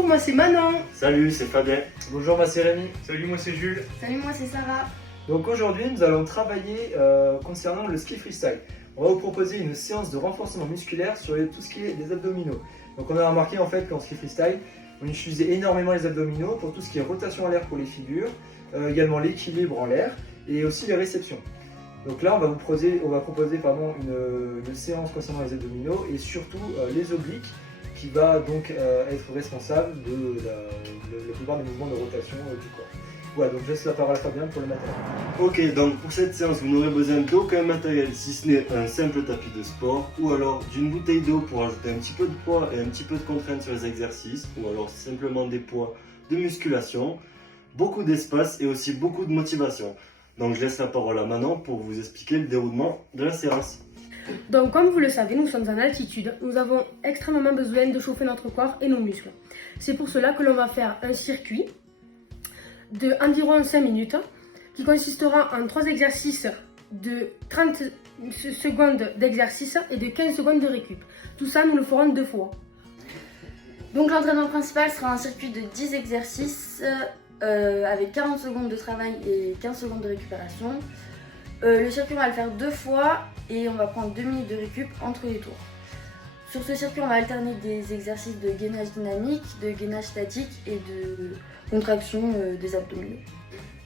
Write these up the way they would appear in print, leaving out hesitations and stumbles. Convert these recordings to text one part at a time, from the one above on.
Bonjour, moi c'est Manon. Salut, c'est Fabien. Bonjour, moi c'est Rémi. Salut, moi c'est Jules. Salut, moi c'est Sarah. Donc aujourd'hui, nous allons travailler concernant le ski freestyle. On va vous proposer une séance de renforcement musculaire sur tout ce qui est les abdominaux. Donc on a remarqué en fait qu'en ski freestyle, on utilisait énormément les abdominaux pour tout ce qui est rotation en l'air pour les figures, également l'équilibre en l'air et aussi les réceptions. Donc là, on va proposer une séance concernant les abdominaux et surtout les obliques qui va donc être responsable de la plupart des mouvements de rotation du corps. Voilà, donc je laisse la parole à Fabien pour le matériel. Ok, donc pour cette séance, vous n'aurez besoin d'aucun matériel si ce n'est un simple tapis de sport ou alors d'une bouteille d'eau pour ajouter un petit peu de poids et un petit peu de contrainte sur les exercices ou alors simplement des poids de musculation, beaucoup d'espace et aussi beaucoup de motivation. Donc je laisse la parole à Manon pour vous expliquer le déroulement de la séance. Donc comme vous le savez, nous sommes en altitude. Nous avons extrêmement besoin de chauffer notre corps et nos muscles. C'est pour cela que l'on va faire un circuit de environ 5 minutes qui consistera en 3 exercices de 30 secondes d'exercice et de 15 secondes de récup. Tout ça, nous le ferons 2 fois. Donc l'entraînement principal sera un circuit de 10 exercices avec 40 secondes de travail et 15 secondes de récupération. Le circuit, on va le faire 2 fois et on va prendre 2 minutes de récup entre les tours. Sur ce circuit, on va alterner des exercices de gainage dynamique, de gainage statique et de contraction des abdominaux.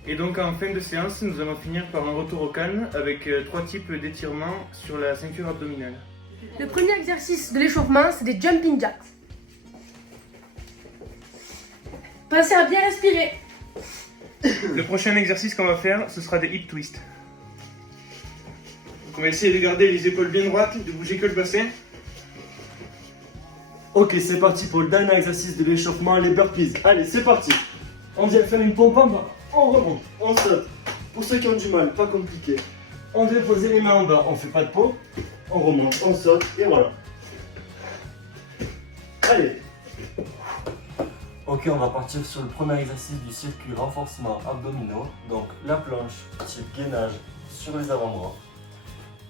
Et donc en fin de séance, nous allons finir par un retour au calme avec 3 types d'étirements sur la ceinture abdominale. Le premier exercice de l'échauffement, c'est des jumping jacks. Pensez à bien respirer. Le prochain exercice qu'on va faire, ce sera des hip twists. Donc on va essayer de garder les épaules bien droites, de bouger que le bassin. Ok, c'est parti pour le dernier exercice de l'échauffement, les burpees. Allez, c'est parti. On vient faire une pompe en bas, on remonte, on saute. Pour ceux qui ont du mal, pas compliqué. On vient poser les mains en bas, on fait pas de pompe, on remonte, on saute et voilà. Allez. Ok, on va partir sur le premier exercice du circuit renforcement abdominaux. Donc la planche type gainage sur les avant-bras.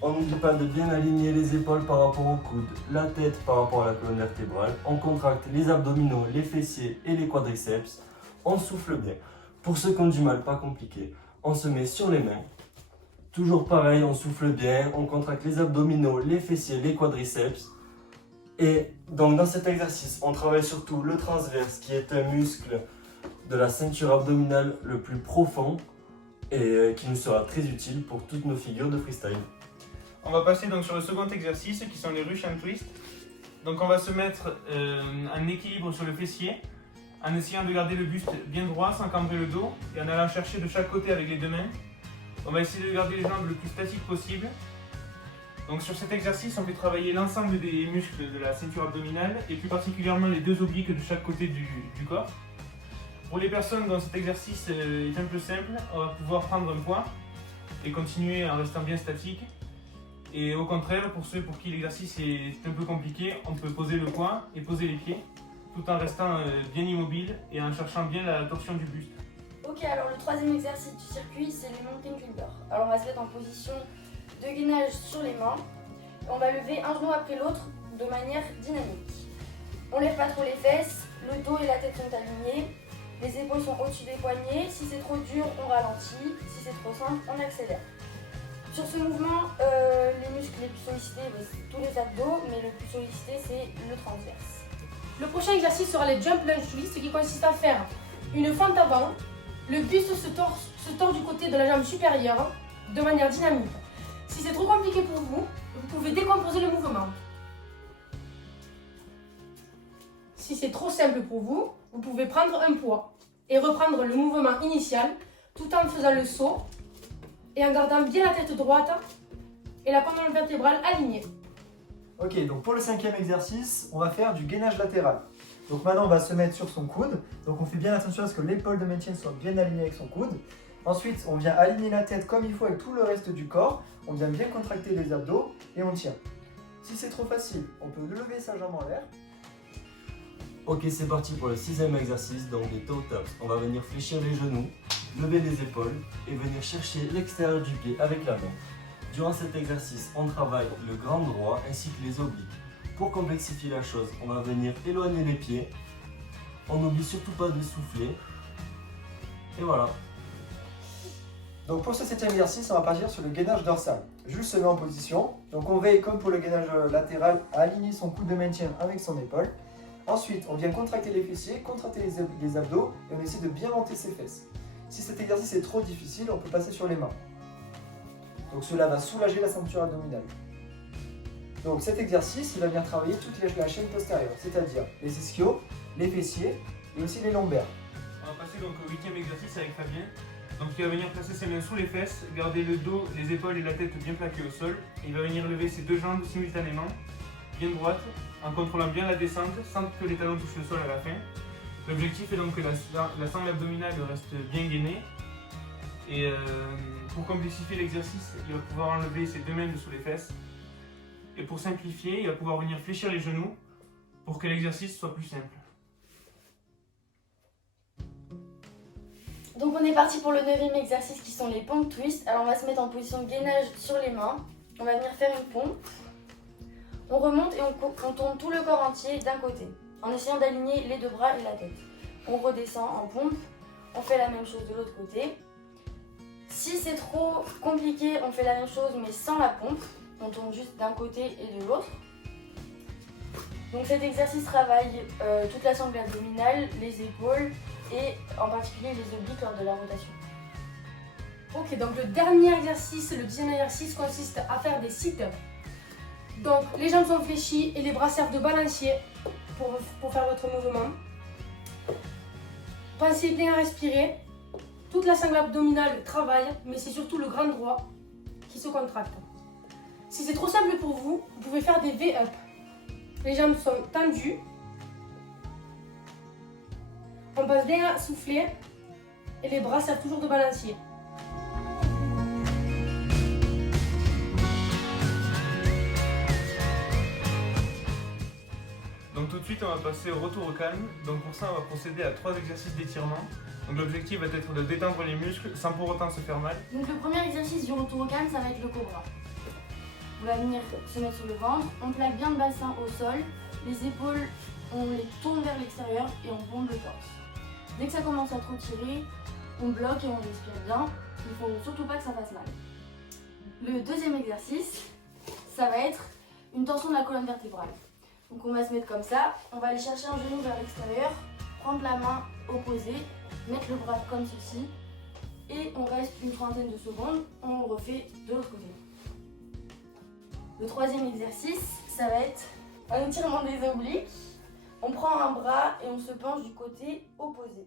On n'oublie pas de bien aligner les épaules par rapport au coude, la tête par rapport à la colonne vertébrale. On contracte les abdominaux, les fessiers et les quadriceps. On souffle bien. Pour ceux qui ont du mal, pas compliqué, on se met sur les mains. Toujours pareil, on souffle bien, on contracte les abdominaux, les fessiers, les quadriceps. Et donc dans cet exercice, on travaille surtout le transverse qui est un muscle de la ceinture abdominale le plus profond et qui nous sera très utile pour toutes nos figures de freestyle. On va passer donc sur le second exercice qui sont les Russian twists. Donc on va se mettre en équilibre sur le fessier en essayant de garder le buste bien droit sans cambrer le dos et en allant chercher de chaque côté avec les 2 mains. On va essayer de garder les jambes le plus statique possible. Donc sur cet exercice, on fait travailler l'ensemble des muscles de la ceinture abdominale et plus particulièrement les 2 obliques de chaque côté du corps. Pour les personnes dont cet exercice est un peu simple, on va pouvoir prendre un poids et continuer en restant bien statique. Et au contraire, pour ceux pour qui l'exercice est un peu compliqué, on peut poser le poids et poser les pieds tout en restant bien immobile et en cherchant bien la torsion du buste. Ok, alors le troisième exercice du circuit, c'est le mountain climber. Alors on va se mettre en position de gainage sur les mains. On va lever un genou après l'autre de manière dynamique. On lève pas trop les fesses, le dos et la tête sont alignés, les épaules sont au-dessus des poignets. Si c'est trop dur, on ralentit. Si c'est trop simple, on accélère. Sur ce mouvement, les muscles les plus sollicités, c'est tous les abdos, mais le plus sollicité, c'est le transverse. Le prochain exercice sera les jump lunge twists qui consiste à faire une fente avant. Le buste se tord du côté de la jambe supérieure de manière dynamique. Si c'est trop compliqué pour vous, vous pouvez décomposer le mouvement. Si c'est trop simple pour vous, vous pouvez prendre un poids et reprendre le mouvement initial tout en faisant le saut et en gardant bien la tête droite et la colonne vertébrale alignée. Ok, donc pour le 5e exercice, on va faire du gainage latéral. Donc maintenant, on va se mettre sur son coude. Donc on fait bien attention à ce que l'épaule de maintien soit bien alignée avec son coude. Ensuite, on vient aligner la tête comme il faut avec tout le reste du corps. On vient bien contracter les abdos et on tient. Si c'est trop facile, on peut lever sa jambe en l'air. Ok, c'est parti pour le 6e exercice, donc des toe taps. On va venir fléchir les genoux, lever les épaules et venir chercher l'extérieur du pied avec la main. Durant cet exercice, on travaille le grand droit ainsi que les obliques. Pour complexifier la chose, on va venir éloigner les pieds On n'oublie surtout pas de souffler. Et voilà. Donc pour ce 7e exercice, on va partir sur le gainage dorsal. Jules se met en position. Donc on veille, comme pour le gainage latéral, à aligner son coude de maintien avec son épaule. Ensuite, on vient contracter les fessiers, contracter les abdos et on essaie de bien monter ses fesses. Si cet exercice est trop difficile, on peut passer sur les mains. Donc cela va soulager la ceinture abdominale. Donc cet exercice, il va venir travailler toute la chaîne postérieure, c'est-à-dire les ischios, les fessiers et aussi les lombaires. On va passer donc au 8e exercice avec Fabien. Donc il va venir placer ses mains sous les fesses, garder le dos, les épaules et la tête bien plaqués au sol. Et il va venir lever ses deux jambes simultanément, bien droites, en contrôlant bien la descente sans que les talons touchent le sol à la fin. L'objectif est donc que la sangle abdominale reste bien gainée. Et pour complexifier l'exercice, il va pouvoir enlever ses deux mains de sous les fesses. Et pour simplifier, il va pouvoir venir fléchir les genoux pour que l'exercice soit plus simple. Donc on est parti pour le 9e exercice qui sont les pompes twist. Alors on va se mettre en position de gainage sur les mains. On va venir faire une pompe. On remonte et on tourne tout le corps entier d'un côté, en essayant d'aligner les deux bras et la tête. On redescend en pompe. On fait la même chose de l'autre côté. Si c'est trop compliqué, on fait la même chose mais sans la pompe. On tourne juste d'un côté et de l'autre. Donc cet exercice travaille toute la sangle abdominale, les épaules et en particulier les obliques lors de la rotation. Ok, donc le dernier exercice, le 10e exercice consiste à faire des sit-ups. Donc les jambes sont fléchies et les bras servent de balancier pour faire votre mouvement. Pensez bien à respirer. Toute la sangle abdominale travaille, mais c'est surtout le grand droit qui se contracte. Si c'est trop simple pour vous, vous pouvez faire des V-up. Les jambes sont tendues. On passe bien à souffler et les bras servent toujours de balancier. Donc tout de suite on va passer au retour au calme. Donc pour ça on va procéder à 3 exercices d'étirement. Donc l'objectif va être de détendre les muscles sans pour autant se faire mal. Donc le premier exercice du retour au calme, ça va être le cobra. On va venir se mettre sur le ventre, on plaque bien le bassin au sol, les épaules, on les tourne vers l'extérieur et on bombe le torse. Dès que ça commence à trop tirer, on bloque et on respire bien. Il ne faut surtout pas que ça fasse mal. Le deuxième exercice, ça va être une tension de la colonne vertébrale. Donc on va se mettre comme ça, on va aller chercher un genou vers l'extérieur, prendre la main opposée, mettre le bras comme ceci et on reste une trentaine de secondes, on refait de l'autre côté. Le troisième exercice, ça va être un étirement des obliques. On prend un bras et on se penche du côté opposé.